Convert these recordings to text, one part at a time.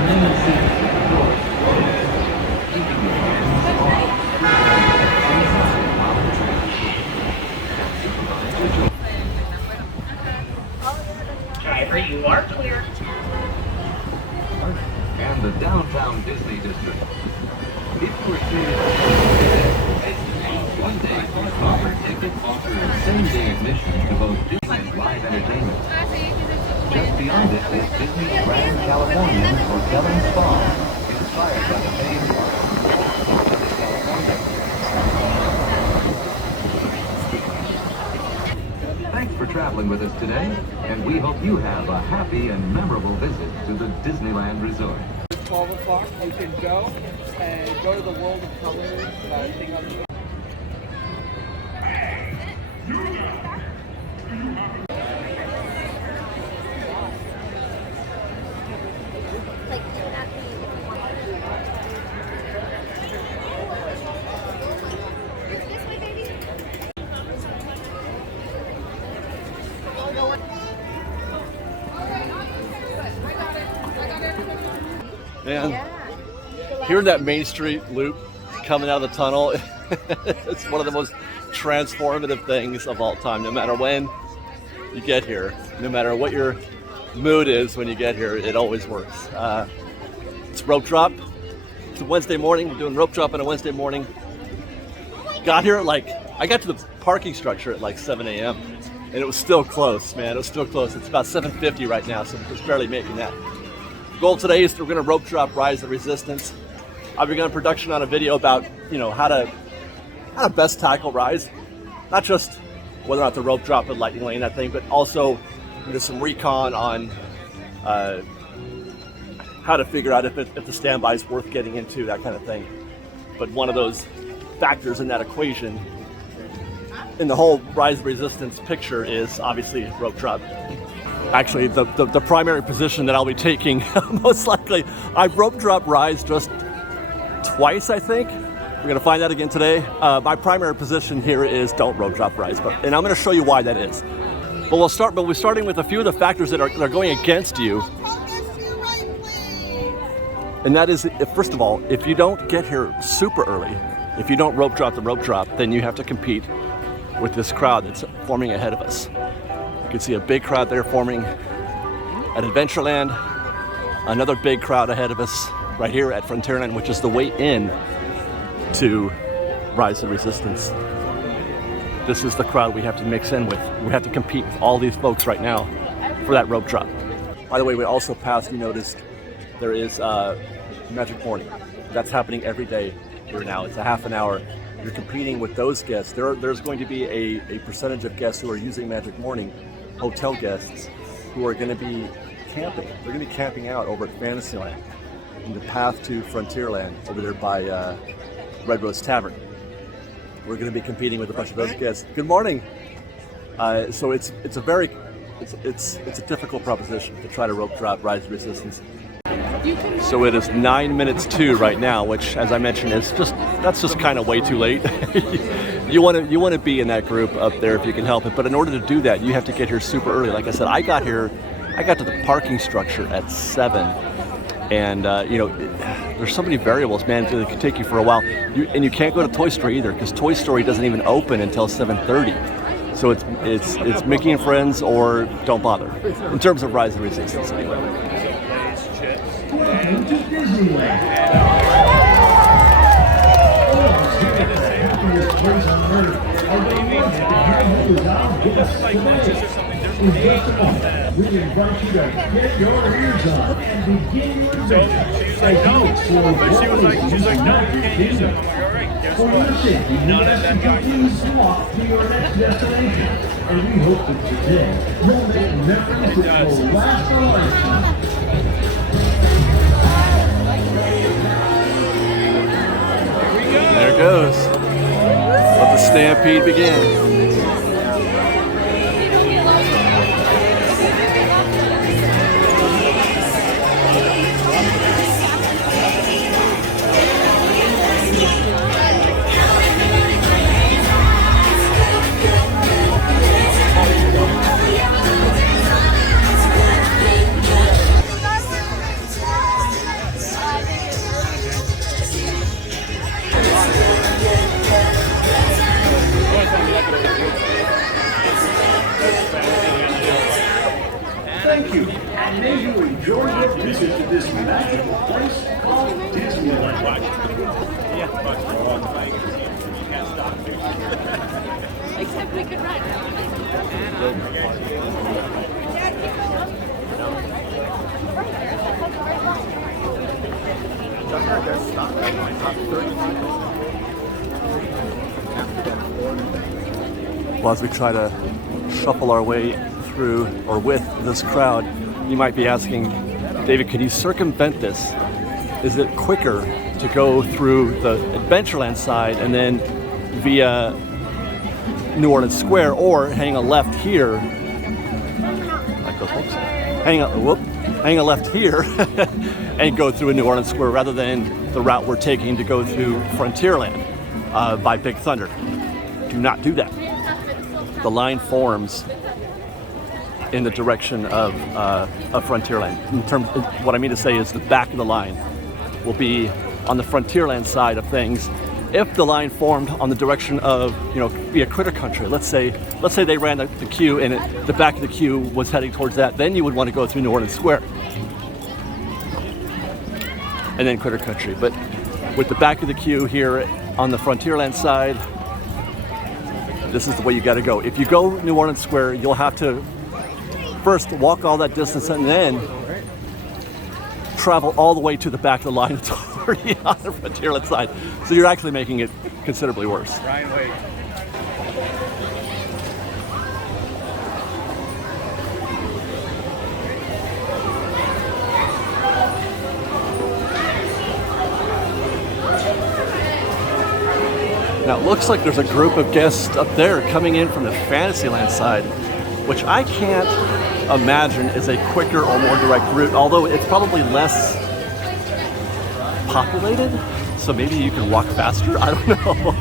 main seat doors closed, keeping your hands off. Driver, you are clear. And the downtown Disney district. If you were serious, one day offer tickets offer a same-day admission to both Disney and live entertainment. Just beyond it is Disney's Grand Californian Hotel and Spa, inspired by the famous California. Thanks for traveling with us today, and we hope you have a happy and memorable visit to the Disneyland Resort. 12 o'clock, you can go and go to the World of Color thing on the Man, hearing that Main Street loop coming out of the tunnel, it's one of the most transformative things of all time. No matter when you get here, no matter what your mood is when you get here, it always works. It's rope drop. It's a Wednesday morning. We're doing rope drop on a Wednesday morning. Got here at I got to the parking structure at 7 a.m. and it was still close, man. It was still close. It's about 7:50 right now, so we're just barely making that. Goal today is we're going to rope drop Rise of Resistance. I've begun production on a video about how to best tackle Rise, not just whether or not to rope drop and lightning lane that thing, but also some recon on how to figure out if the standby is worth getting into, that kind of thing. But one of those factors in that equation in the whole Rise of Resistance picture is obviously rope drop. Actually, the primary position that I'll be taking, most likely, I've rope dropped Rise just twice, I think. We're going to find out again today. My primary position here is don't rope drop Rise, and I'm going to show you why that is. But we're starting with a few of the factors that are going against you. And that is, first of all, if you don't get here super early, if you don't rope drop the rope drop, then you have to compete with this crowd that's forming ahead of us. You can see a big crowd there forming at Adventureland, another big crowd ahead of us right here at Frontierland, which is the way in to Rise of Resistance. This is the crowd we have to mix in with. We have to compete with all these folks right now for that rope drop. By the way, we also passed, you noticed, there is Magic Morning. That's happening every day here now. It's a half an hour. You're competing with those guests. There's going to be a percentage of guests who are using Magic Morning, hotel guests, who are going to be camping. They're going to be camping out over at Fantasyland in the path to Frontierland over there by Red Rose Tavern. We're going to be competing with a bunch of those guests. Good morning. So it's a difficult proposition to try to rope drop Rise of Resistance. So it is 9 minutes to right now, which, as I mentioned, that's just kind of way too late. You want to be in that group up there if you can help it, but in order to do that, you have to get here super early. Like I said, I got to the parking structure at 7, and there's so many variables, man. It can take you for a while. You can't go to Toy Story either, because Toy Story doesn't even open until 7:30. So it's Mickey and Friends or don't bother in terms of Rise of Resistance anyway. Welcome to Disneyland. Happiest place on earth. Although one happy who is our guest today. In just a moment, we invite you to get your ears on and begin your adventure. She's like, no, you can't use them. I'm like, all right, For your safety, we ask you to please walk to your next destination. And we hope that today you'll make memories that will last a lifetime. There it goes. Let the stampede begin. Place called Disneyland. Except we could ride. Well, as we try to shuffle our way through or with this crowd, you might be asking, David, can you circumvent this? Is it quicker to go through the Adventureland side and then via New Orleans Square, or hang a left here, like those folks, hang a left here and go through a New Orleans Square rather than the route we're taking to go through Frontierland by Big Thunder? Do not do that. The line forms in the direction of Frontierland. In terms, what I mean to say is the back of the line will be on the Frontierland side of things. If the line formed on the direction of, via Critter Country, let's say they ran the queue and the back of the queue was heading towards that, then you would want to go through New Orleans Square and then Critter Country. But with the back of the queue here on the Frontierland side, this is the way you got to go. If you go New Orleans Square, you'll have to first walk all that distance and then travel all the way to the back of the line. It's already on the Frontierland side. So you're actually making it considerably worse. Ryan, wait. Now it looks like there's a group of guests up there coming in from the Fantasyland side, which I can't imagine is a quicker or more direct route, although it's probably less populated, so maybe you can walk faster, I don't know.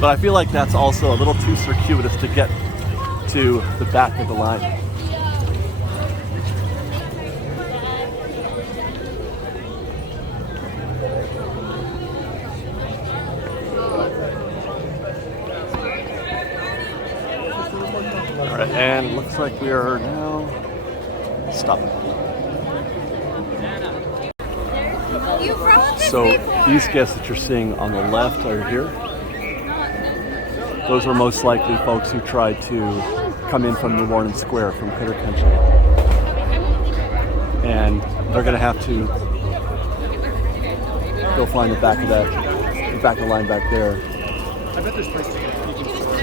But I feel like that's also a little too circuitous to get to the back of the line. All right, and it looks like we are now stopping. So these guests that you're seeing on the left are here. Those are most likely folks who tried to come in from New Orleans Square from Critter Country. And they're gonna have to go find the back of the line back there.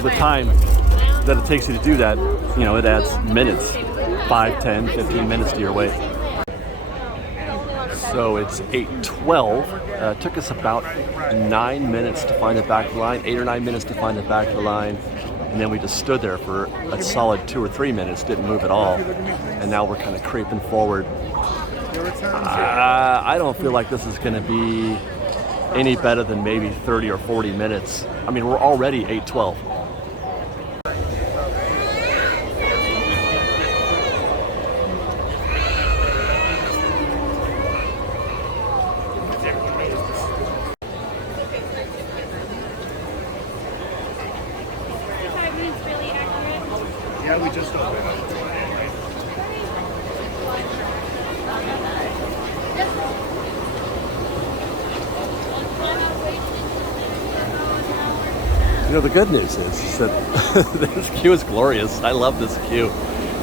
The time that it takes you to do that, it adds minutes, 5, 10, 15 minutes to your wait. So it's 8:12. It took us about 9 minutes to find the back of the line, 8 or 9 minutes to find the back of the line. And then we just stood there for a solid 2 or 3 minutes, didn't move at all. And now we're kind of creeping forward. I don't feel like this is going to be any better than maybe 30 or 40 minutes. I mean, we're already 8:12. Yeah, we just opened. The good news is that this queue is glorious. I love this queue.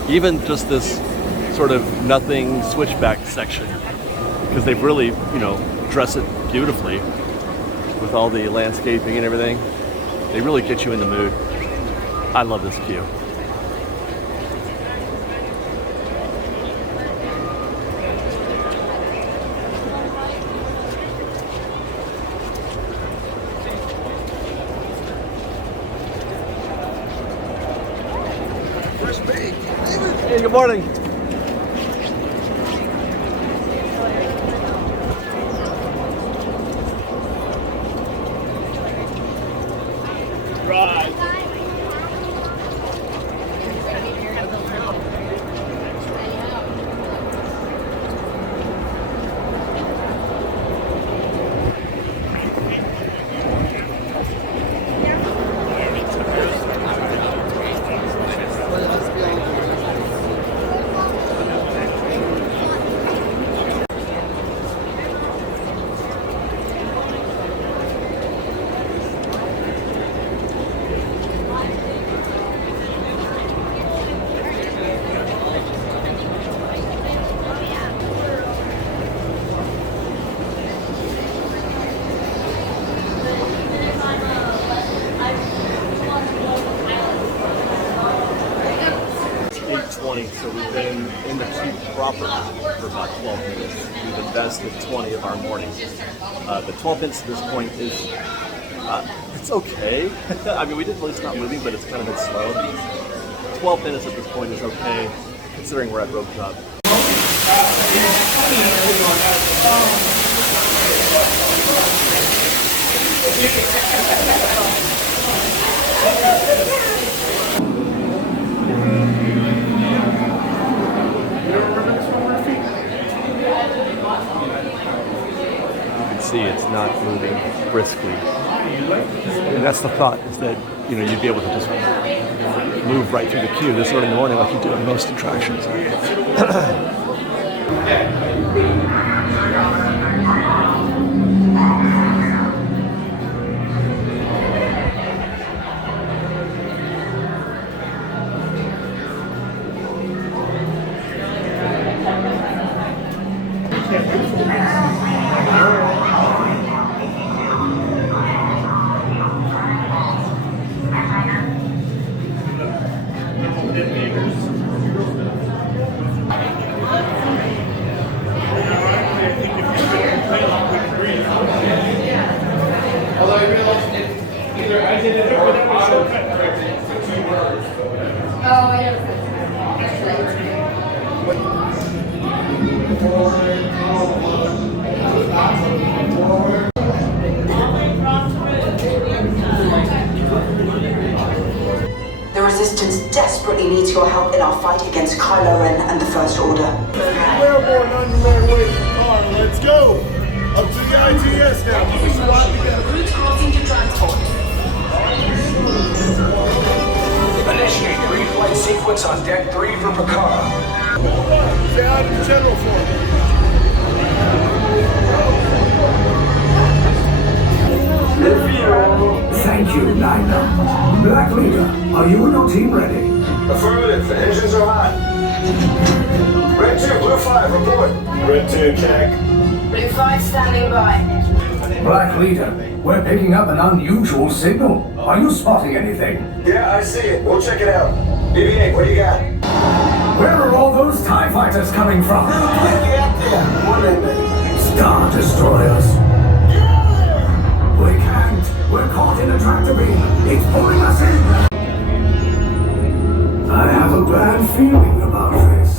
Even just this sort of nothing switchback section, because they've really, dressed it beautifully with all the landscaping and everything. They really get you in the mood. I love this queue. Hey, good morning. Right. in the queue proper for about 12 minutes. We've invested 20 of our morning. The 12 minutes at this point is, it's okay. I mean, we didn't really stop moving, but it's kind of been slow. 12 minutes at this point is okay, considering we're at rope drop. See, it's not moving briskly, and that's the thought, is that you'd be able to just move right through the queue this early in the morning like you do in most attractions. The Resistance desperately needs your help in our fight against Kaiser and the First Order. Airborne on your merry way to the car. Let's go. Up to the ITS now. Keep it squad together. Route crossing to transport. Initiate pre-flight sequence on deck 3 for Picard. Say hi to the general for me. Thank you, Layton. Black Leader, are you and your team ready? Affirmative. The engines are hot. Red 2, Blue 5, report. Red 2, check. Blue 5 standing by. Black Leader, we're picking up an unusual signal. Are you spotting anything? Yeah, I see it. We'll check it out. BB-8, what do you got? Where are all those TIE fighters coming from? Quickly up there. One minute. Star Destroyers. We can't. We're caught in a tractor beam. It's pulling us in. I have a bad feeling about this.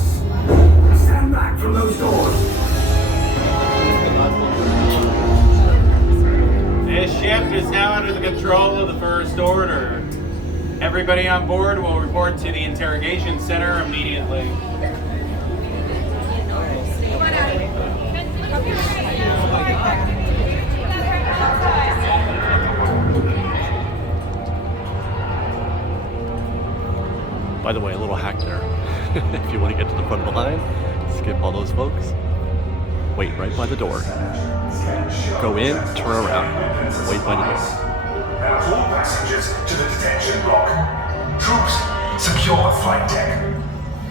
Stand back from those doors. This ship is now under the control of the First Order. Everybody on board will report to the interrogation center immediately. By the way, a little hack there. If you want to get to the front of the line, skip all those folks. Wait right by the door. Go in, turn around, wait by the door. All passengers to the detention block. Troops, secure the flight deck.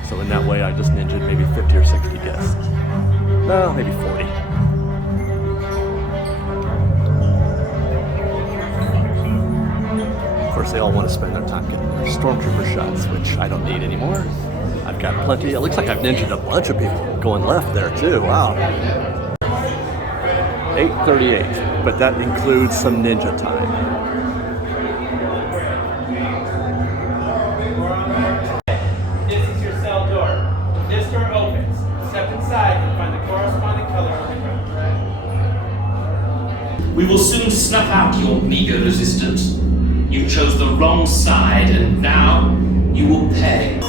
So in that way, I just ninja'd maybe 50 or 60 guests. No, maybe 40. Of course, they all want to spend their time getting their stormtrooper shots, which I don't need anymore. I've got plenty. It looks like I've ninja'd a bunch of people going left there too. Wow. 8:38, but that includes some ninja time. This is your cell door. This door opens. Step inside and find the corresponding color on the ground. We will soon snuff out your meager resistance. You chose the wrong side, and now you will pay.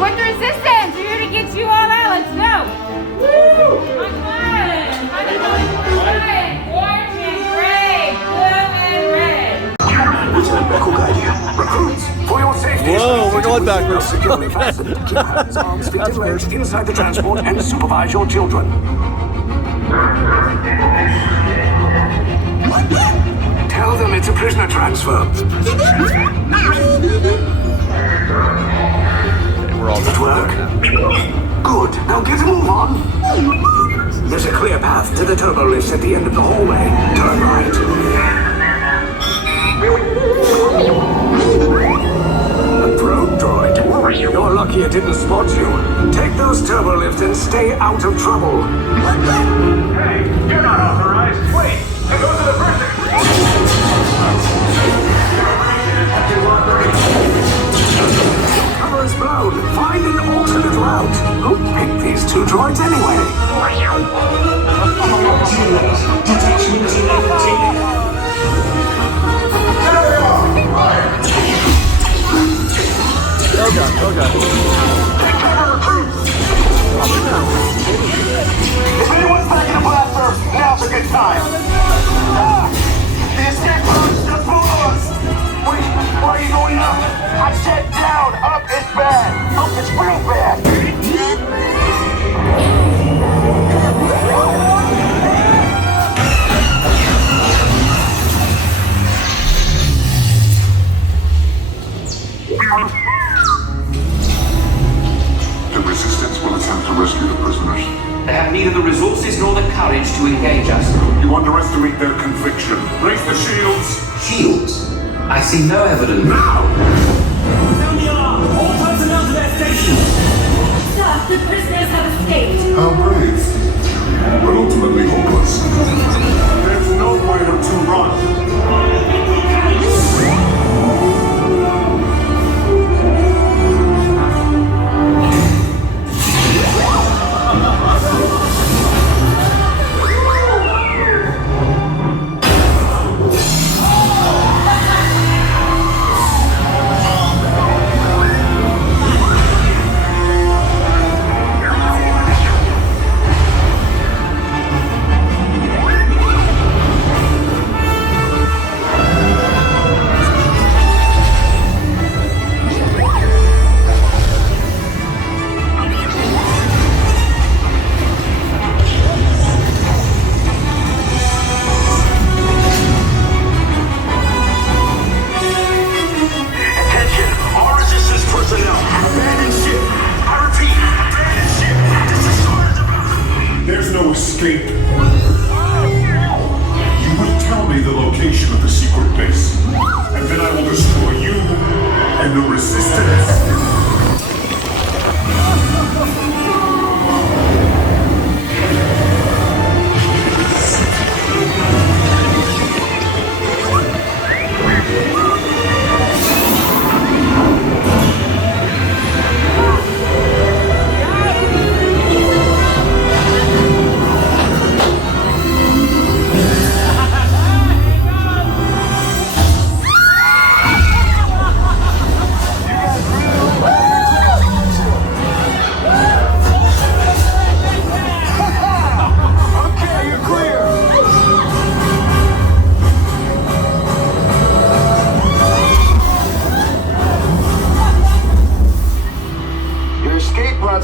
With the Resistance, we're here to get you all out. Let's go. Woo! Come on. Orange and gray, blue and red. Which Beck will guide you. Recruits, for your safety. Whoa, we're going backwards. Securely fastened. Keep hands, arms, feet, and legs inside the transport and supervise your children. Tell them it's a prisoner transfer. Okay, we're all Does it work? Good. Now get a move on. There's a clear path to the turbo lifts at the end of the hallway. Turn right. A probe droid. You're lucky it didn't spot you. Take those turbo lifts and stay out of trouble. Hey, you're not authorized. Wait, those are the person. Cover is blown. Find an alternate route. Who picked these two droids anyway? Detachment team. Oh god. If anyone's packing a blaster, now's a good time. Ah! The escape routes just blew us. Wait, why are you going up? I said down. Up is bad. Up is real bad. The Resistance will attempt to rescue the prisoners. They have neither the resources nor the courage to engage us. You underestimate their conviction. Raise the shields! Shields? I see no evidence. Now! Sound the alarm! All personnel to their stations! Sir, the prisoners have escaped. How brave. But ultimately hopeless. There's nowhere to run. Escape. You will tell me the location of the secret base, and then I will destroy you and the Resistance.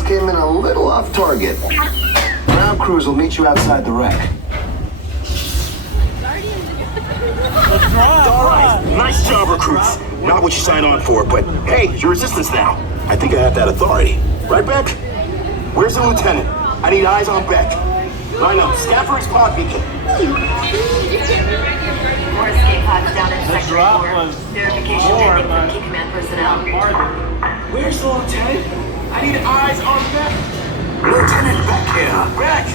Came in a little off target. Ground crews will meet you outside the wreck. All right, nice job, recruits. Not what you signed on for, but hey, you're Resistance now. I think I have that authority. Right, Beck? Where's the lieutenant? I need eyes on Beck. Line up, scan for his pod beacon. More escape pods down in Sector 4. Verification pending from key command personnel. Where's the lieutenant? I need eyes on Beck. Lieutenant Beck here. Beck!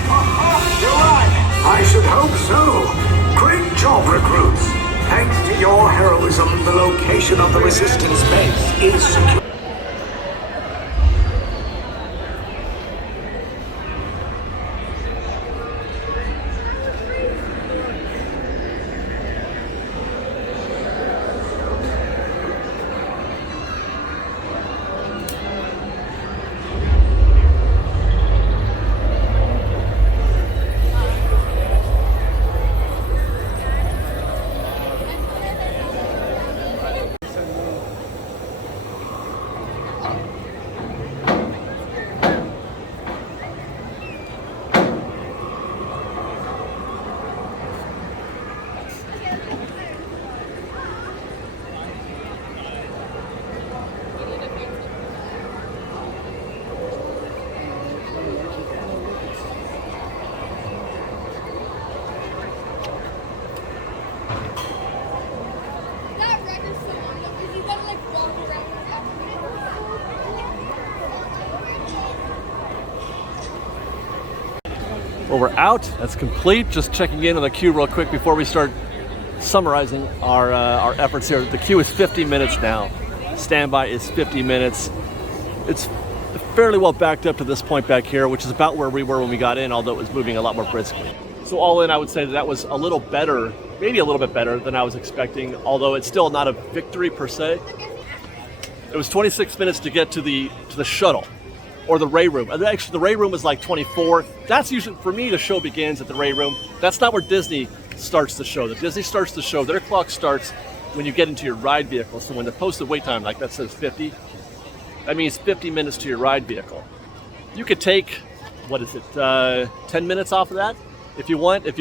You're alive! I should hope so. Great job, recruits. Thanks to your heroism, the location of the Resistance base is secure. Well, we're out. That's complete. Just checking in on the queue real quick before we start summarizing our efforts here. The queue is 50 minutes now. Standby is 50 minutes. It's fairly well backed up to this point back here, which is about where we were when we got in, although it was moving a lot more briskly. So all in, I would say that was a little better, maybe a little bit better than I was expecting, although it's still not a victory per se. It was 26 minutes to get to the shuttle, or the Ray Room. Actually, the Ray Room is like 24. That's usually, for me, the show begins at the Ray Room. That's not where Disney starts the show. The Disney starts the show, their clock starts when you get into your ride vehicle. So when the posted wait time, like that says 50, that means 50 minutes to your ride vehicle. You could take, 10 minutes off of that if you want, if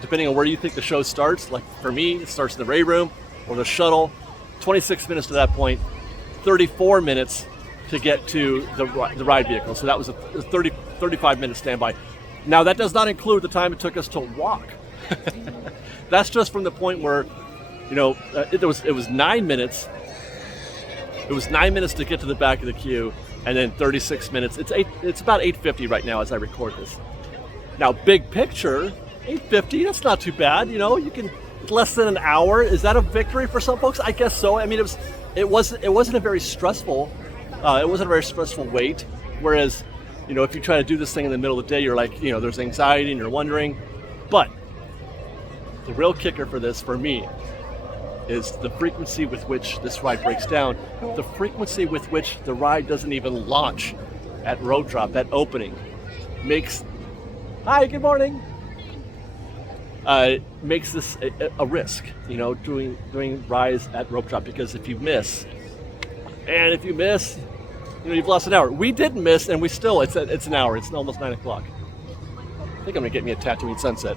depending on where you think the show starts. Like for me, it starts in the Ray Room or the shuttle. 26 minutes to that point, 34 minutes to get to the ride vehicle. So that was a 35 minute standby. Now that does not include the time it took us to walk. That's just from the point where, it was 9 minutes. It was 9 minutes to get to the back of the queue, and then 36 minutes. It's about 8:50 right now as I record this. Now, big picture, 8:50. That's not too bad. You can less than an hour. Is that a victory for some folks? I guess so. I mean, it wasn't a very stressful. It wasn't a very stressful wait. Whereas, if you try to do this thing in the middle of the day, you're like, there's anxiety and you're wondering. But the real kicker for this, for me, is the frequency with which this ride breaks down. The frequency with which the ride doesn't even launch at road drop, that opening, makes, hi, good morning, makes this a risk, doing rides at rope drop, because if you miss, you've lost an hour. We didn't miss, and it's an hour. It's almost 9 o'clock. I think I'm gonna get me a Tatooine sunset.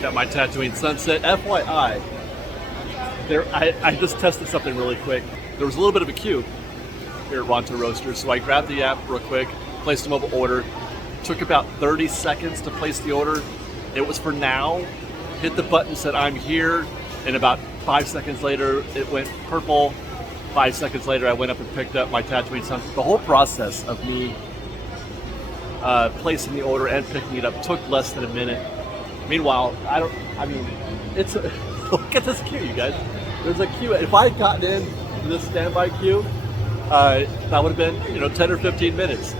Got my Tatooine sunset. FYI, I just tested something really quick. There was a little bit of a queue here at Ronto Roasters, so I grabbed the app real quick, placed a mobile order. Took about 30 seconds to place the order. It was for now. Hit the button, said I'm here, and about 5 seconds later, it went purple. 5 seconds later, I went up and picked up my Tatooine sunset. The whole process of me placing the order and picking it up took less than a minute. Meanwhile, look at this queue, you guys. There's a queue. If I had gotten in this standby queue, that would have been, 10 or 15 minutes.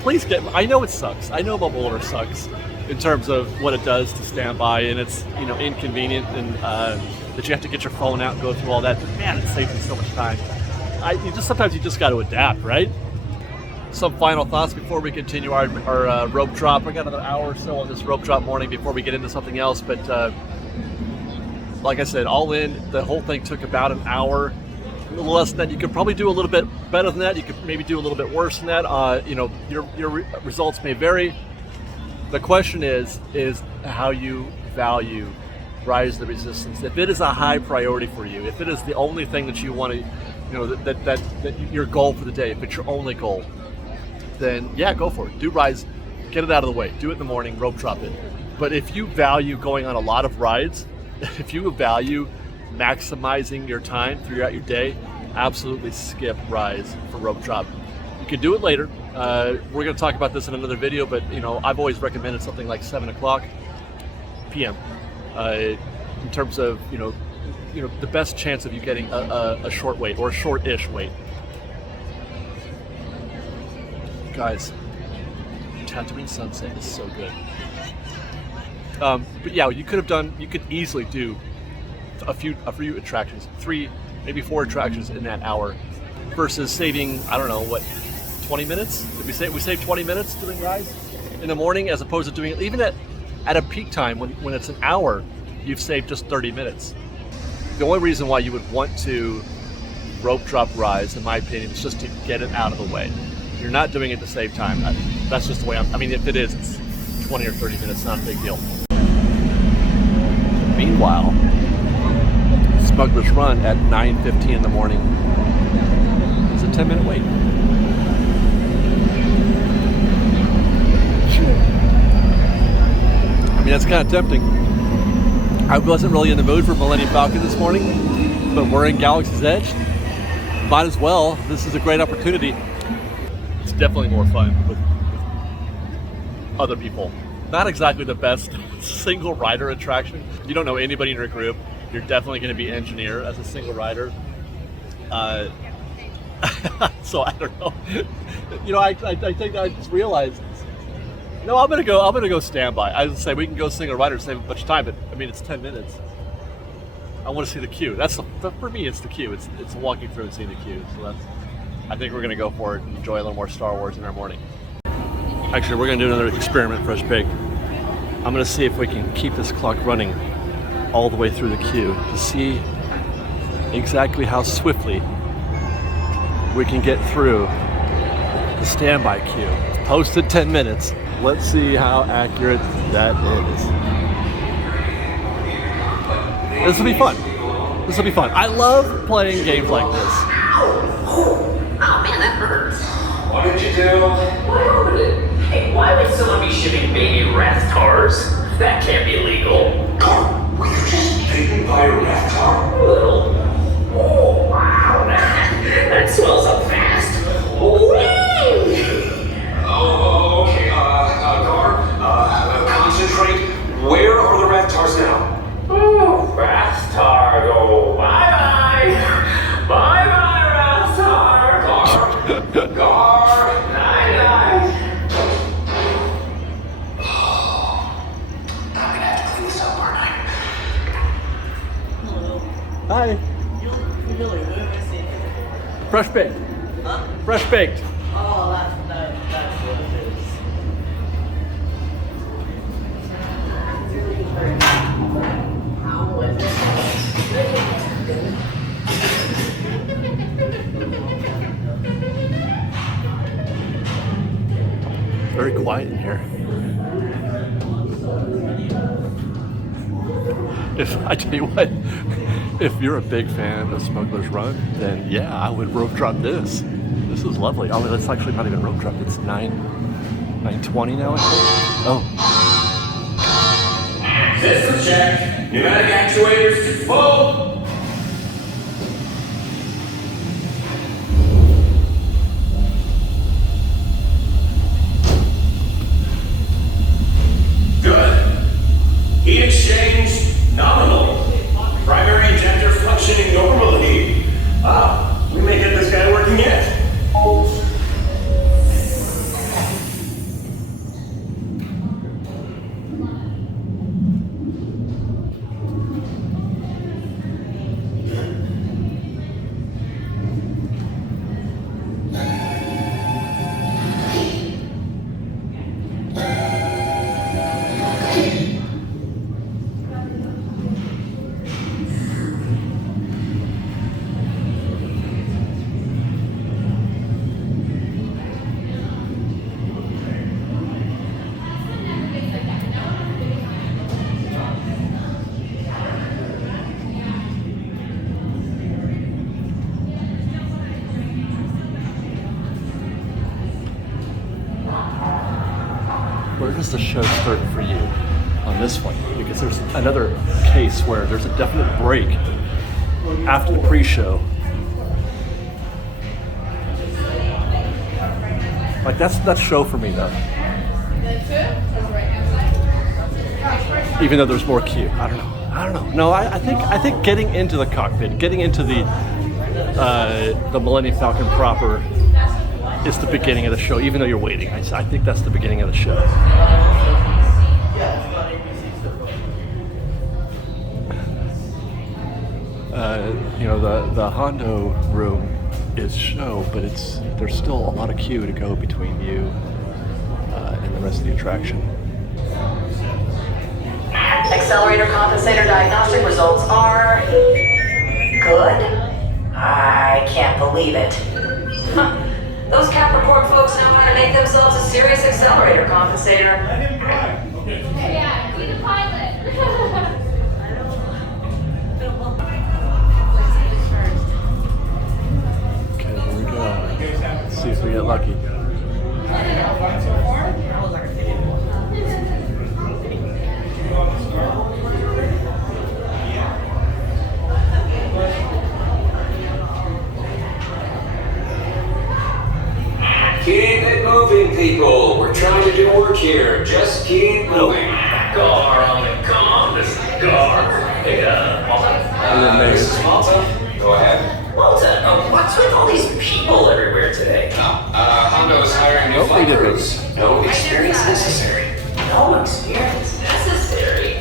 Please I know it sucks. I know mobile order sucks in terms of what it does to standby, and it's, inconvenient, and that you have to get your phone out and go through all that. But man, it saves me so much time. Sometimes you just got to adapt, right? Some final thoughts before we continue our rope drop. We got another hour or so on this rope drop morning before we get into something else. But like I said, all in, the whole thing took about an hour. A little less than that. You could probably do a little bit better than that. You could maybe do a little bit worse than that. Your results may vary. The question is how you value Rise of the Resistance. If it is a high priority for you, if it is the only thing that you want to, that your goal for the day, if it's your only goal, then yeah, go for it. Do Rise, get it out of the way. Do it in the morning, rope drop it. But if you value going on a lot of rides, if you value maximizing your time throughout your day, absolutely skip Rise for rope drop. You can do it later. We're going to talk about this in another video, but I've always recommended something like 7 o'clock p.m. In terms of the best chance of you getting a short wait or a short-ish wait. Guys, Tatooine Sunset is so good. But yeah, you could easily do a few attractions, 3, maybe 4 attractions in that hour, versus saving, 20 minutes? Did we saved 20 minutes doing Rise in the morning, as opposed to doing it even at a peak time when it's an hour, you've saved just 30 minutes. The only reason why you would want to rope drop Rise, in my opinion, is just to get it out of the way. You're not doing it to save time. That's just the way if it is, it's 20 or 30 minutes, not a big deal. Meanwhile, Smuggler's Run at 9:15 in the morning is a 10-minute wait. I mean, that's kind of tempting. I wasn't really in the mood for Millennium Falcon this morning, but we're in Galaxy's Edge. Might as well. This is a great opportunity. It's definitely more fun with other people. Not exactly the best single rider attraction. You don't know anybody in your group. You're definitely going to be engineer as a single rider. So I don't know. You know, I think I just realized. No, I'm gonna go standby. I would say we can go single rider, save a bunch of time, but I mean it's 10 minutes. I want to see the queue. For me, it's the queue. It's walking through and seeing the queue. So I think we're gonna go for it and enjoy a little more Star Wars in our morning. Actually, we're gonna do another experiment, Fresh Baked. I'm gonna see if we can keep this clock running all the way through the queue to see exactly how swiftly we can get through the standby queue. It's posted 10 minutes. Let's see how accurate that is. This will be fun. This will be fun. I love playing games like this. Oh man, that hurts. What did you do? What ordered it? Hey, why would someone be shipping baby Rathars? That can't be legal. Were you just bitten by a Rathar? Little. Oh, wow. That swells up fast. Oh, okay, Gar, concentrate. Where are the Rathars now? Oh, Rathar, go bye-bye. Bye-bye, Rathar. Gar. Night-night. I'm gonna have to clean this up, aren't I? Hi. Fresh Baked. Huh? Fresh Baked. Oh, that's what it is. Very quiet in here. If I tell you what, if you're a big fan of Smuggler's Run, then yeah, I would rope drop this. This is lovely. Oh, it's actually not even rope drop. It's 9:20 now, I think. Oh. System check. Pneumatic actuators to full. Good. Heat exchange nominal. Primary injector functioning normally. Wow, we may get this guy working yet. Where does the show start for you on this one? Because there's another case where there's a definite break after the pre-show. Like that's show for me though. Even though there's more queue. I don't know. No, I think getting into the cockpit, getting into the Millennium Falcon proper is the beginning of the show, even though you're waiting. I think that's the beginning of the show. You know, the Hondo room is show, but there's still a lot of queue to go between you and the rest of the attraction. Accelerator compensator diagnostic results are good. I can't believe it. Those Capricorn folks know how to make themselves a serious accelerator compensator. Yeah, be the pilot. Okay, here we go. Let's see if we get lucky. Keep it moving, people. We're trying to do work here. Just keep moving. Gar on it. Come on, this Gar. Hey, Malta. This is Malta. Go ahead. Malta, what's with all these people everywhere today? Hondo is hiring new flight crews. No experience necessary. No experience necessary?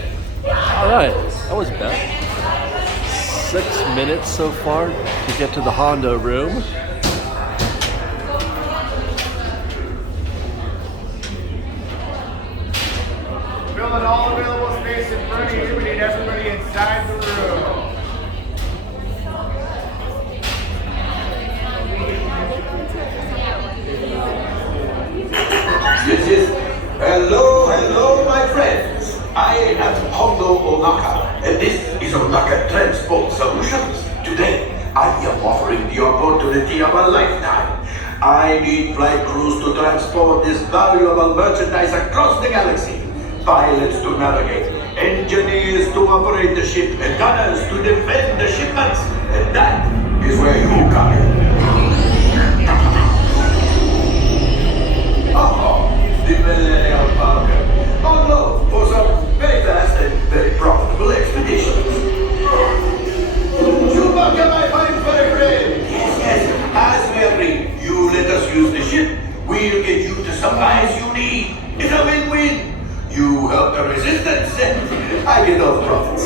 All right, that was bad. 6 minutes so far to get to the Hondo room. Filling all available space in front of you. We need everybody inside the room. Hello, my friends. I am Hondo Onaka, and this is Onaka Transport Solutions. Today, I am offering the opportunity of a lifetime. I need flight crews to transport this valuable merchandise across the galaxy. Pilots to navigate, engineers to operate the ship, and gunners to defend the shipments. And that is where you come in. The Millennial Falcon. On load for some very fast and very profitable expeditions. Chewbacca, my fine friend! Yes, as we agreed, you let us use the ship, we'll get you the supplies you need. It's a win-win. You help the resistance, and I get those profits.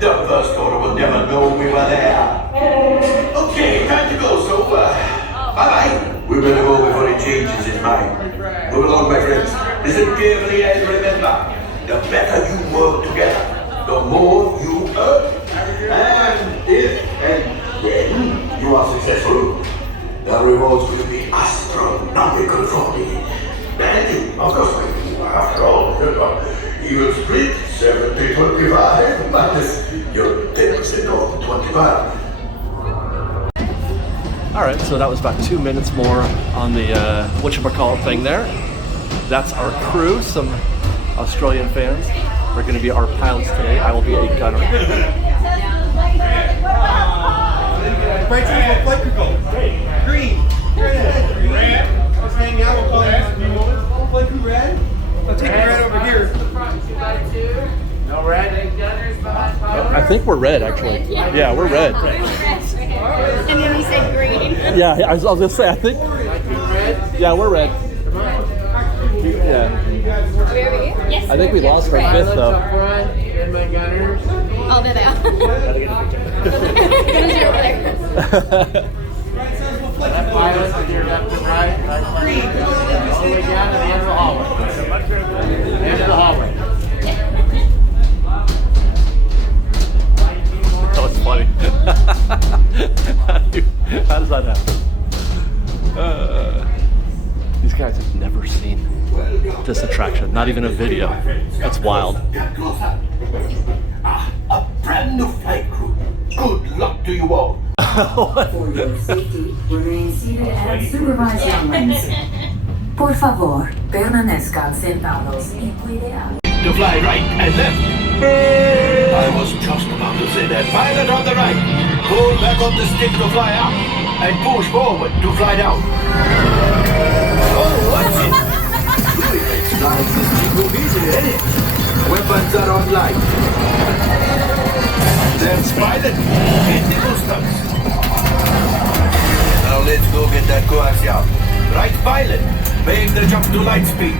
The first order will never know we were there. Okay, time to go, so, bye-bye. We better go before he changes his mind. Move along, my friends. Listen carefully and remember, the better you work together, the more you earn. And if and when you are successful, the rewards will be astronomical for me. And, of course, after all, even split 70-25, minus your 10% off the 25. All right, so that was about 2 minutes more on the whatchamacallit thing there. That's our crew, some Australian fans. They're going to be our pilots today. I will be a gunner. Flight crew, green. Red. Let's hang out. We'll call it flight crew red. I'll take red over here. No red. I think we're red, actually. Yeah, we're red. And then we said green. Yeah, I was going to say, I think. Yeah, we're red. Yeah. Yes. I think we lost our fifth, though. And my gunners. Oh, there they are. Gotta get a picture. Left pilot to your left and right. Green. All the way down to the end of the hallway. The end of the hallway. That was funny. How does that happen? These guys have never seen this attraction, not even a video. That's wild. A brand new flight crew. Good luck to you all. For your safety, remain seated and supervise younglings. Por favor, permanezcan sentados y cuidado. To fly right and left. I was just about to say that. Pilot on the right. Pull back on the stick to fly up. And push forward to fly down. Oh, watch it. It's like this thing will be easy, isn't it? Weapons are online. There's pilot. Hit the boosters. Now let's go get that coaxial. Right pilot. Make the jump to light speed.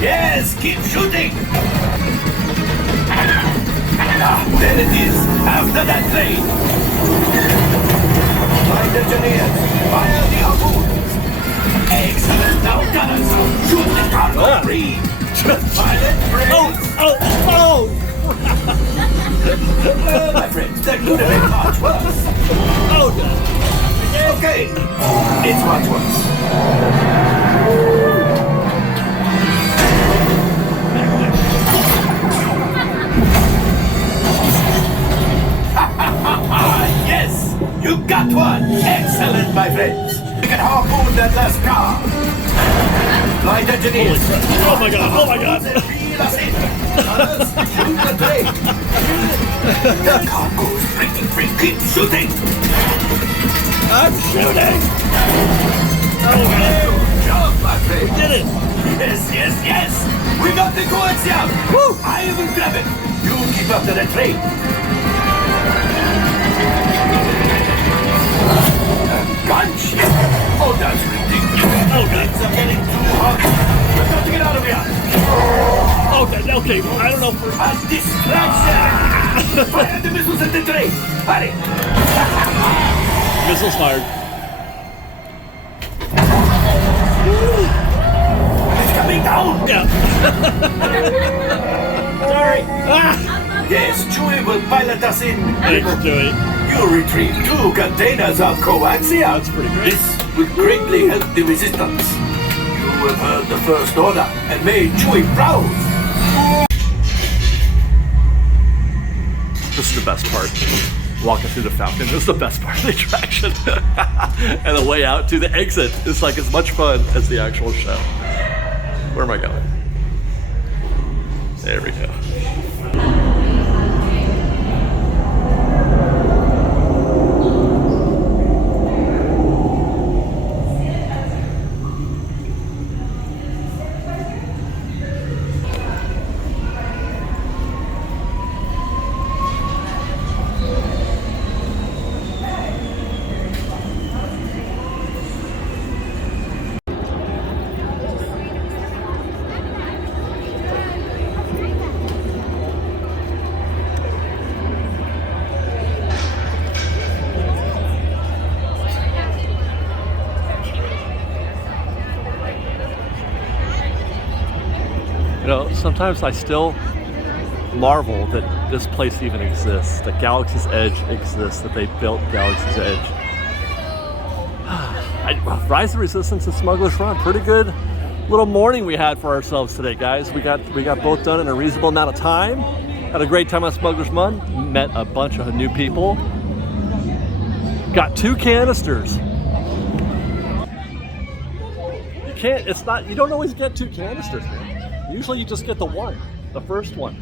Yes, keep shooting! There it is, after that train! Flight engineers, fire the harpoons! Excellent. Now gunners, shoot the cargo free. Pilot break. Oh! Well, my friends, that Ludwig much worse. Oh, God. Okay, it's much worse. Yes, you got one. Excellent, my friends. We can harpoon that last car. Flight engineers. Oh my God! Oh my God! Reel us in. Gunners, shoot the train. The cargo's breaking free. Keep shooting. I'm shooting! Good job, my friend. Did it! Yes, yes, yes. We got the coaxium. Woo! I will grab it. You keep up to the train. Gunship. Oh, that's ridiculous. Oh, God. It's getting too hot. We've got to get out of here. Okay, I don't know for... A distraction. Fire the missiles at the train. Hurry. Missiles fired. It's coming down. Yeah. Sorry. Ah! Yes, Chewie will pilot us in. Thanks, Chewie. You retrieve 2 containers of coaxium. That's pretty great. This will greatly help the resistance. You have heard the First Order and made Chewie proud. This is the best part. Walking through the Falcon. This is the best part of the attraction. And the way out to the exit is like as much fun as the actual show. Where am I going? There we go. You know, sometimes I still marvel that this place even exists, that Galaxy's Edge exists, that they built Galaxy's Edge. Rise of Resistance and Smuggler's Run, pretty good little morning we had for ourselves today, guys. We got both done in a reasonable amount of time. Had a great time on Smuggler's Run, met a bunch of new people. Got 2 canisters. You don't always get 2 canisters, man. Usually you just get the one, the first one.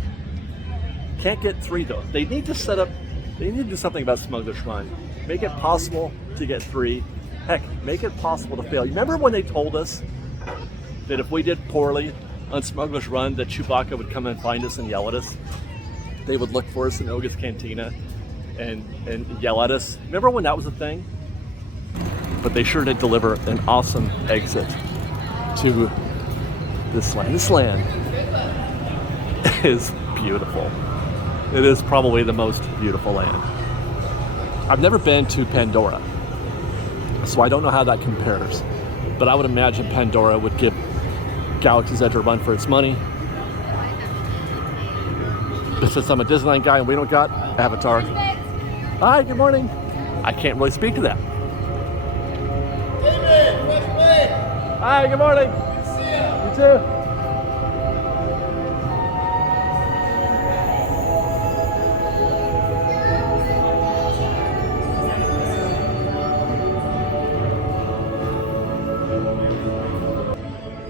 Can't get 3 though. They need to do something about Smuggler's Run. Make it possible to get 3. Heck, make it possible to fail. You remember when they told us that if we did poorly on Smuggler's Run, that Chewbacca would come and find us and yell at us? They would look for us in Oga's Cantina and yell at us. Remember when that was a thing? But they sure did deliver an awesome exit to this land. This land is beautiful. It is probably the most beautiful land. I've never been to Pandora, so I don't know how that compares. But I would imagine Pandora would give Galaxy's Edge a run for its money. But since I'm a Disneyland guy and we don't got Avatar. Hi, good morning. I can't really speak to that. Hi, good morning. Good to see you. You too.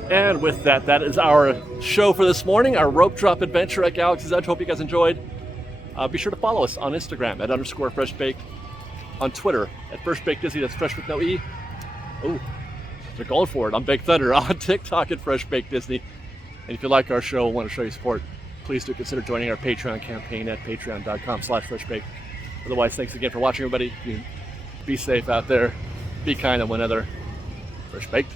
And with that, that is our show for this morning, our rope drop adventure at Galaxy's Edge. Hope you guys enjoyed. Be sure to follow us on Instagram at _FreshBaked, on Twitter at FreshBakedDisney, that's fresh with no E. Oh, they're going for it. I'm Big Thunder. On TikTok at FreshBakedDisney. And if you like our show and want to show your support, please do consider joining our Patreon campaign at patreon.com/freshbaked. Otherwise, thanks again for watching, everybody. Be safe out there. Be kind to one another. Fresh Baked.